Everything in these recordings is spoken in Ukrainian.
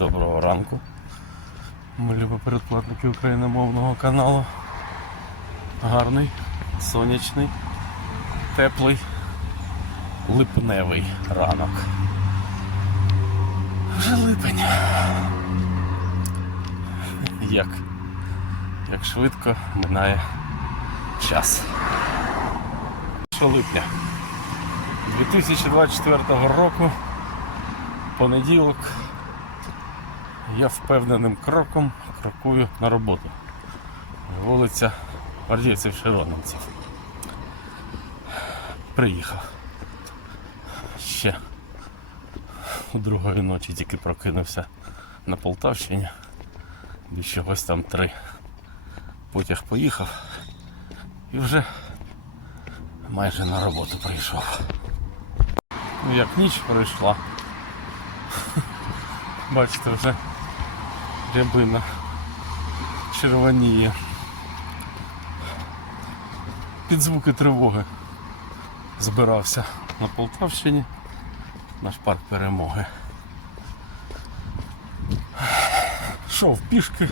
Доброго ранку. Ми любі передплатники україномовного каналу. Гарний, сонячний, теплий, липневий ранок. Вже липень. Як, як швидко минає час. Що липня 2024 року, понеділок, я впевненим кроком крокую на роботу. Вулиця Ардійців Широновців. Приїхав. Ще у другої ночі тільки прокинувся на Полтавщині. Без чогось там три. Потяг поїхав і вже майже на роботу прийшов. Ну як ніч пройшла. Бачите, вже рябина червоніє. Під звуки тривоги збирався на Полтавщині наш парк перемоги. Шов пішки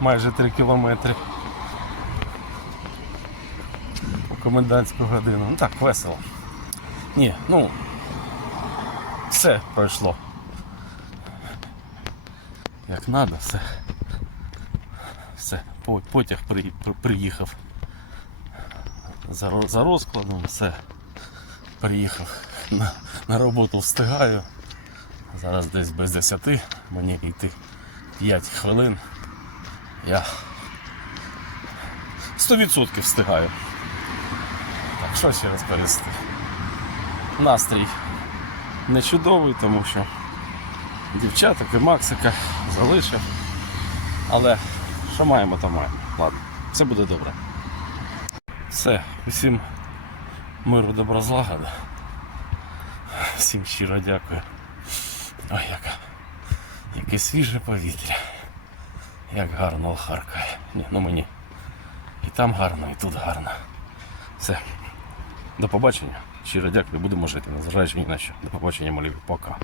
майже 3 кілометри у комендантську годину. Ну так, весело. Ні, ну все пройшло. Як треба, все. Все, потяг при, при- приїхав. За, розкладом все. Приїхав. На, на роботу встигаю. Зараз десь без 10, мені йти 5 хвилин. Я 100% встигаю. Так, що ще розповісти? Настрій не чудовий, тому що дівчаток і Максика залишив. Але що маємо, то маємо. Ладно, все буде добре. Все, усім миру, добра злагоди. Всім щиро дякую. Ой, яка, яке свіже повітря. Як гарно харкає. Ні, ну мені. І там гарно, і тут гарно. Все. До побачення. Щиро дякую, будемо жити, незважаючи ні на що. До побачення, малюю. Пока.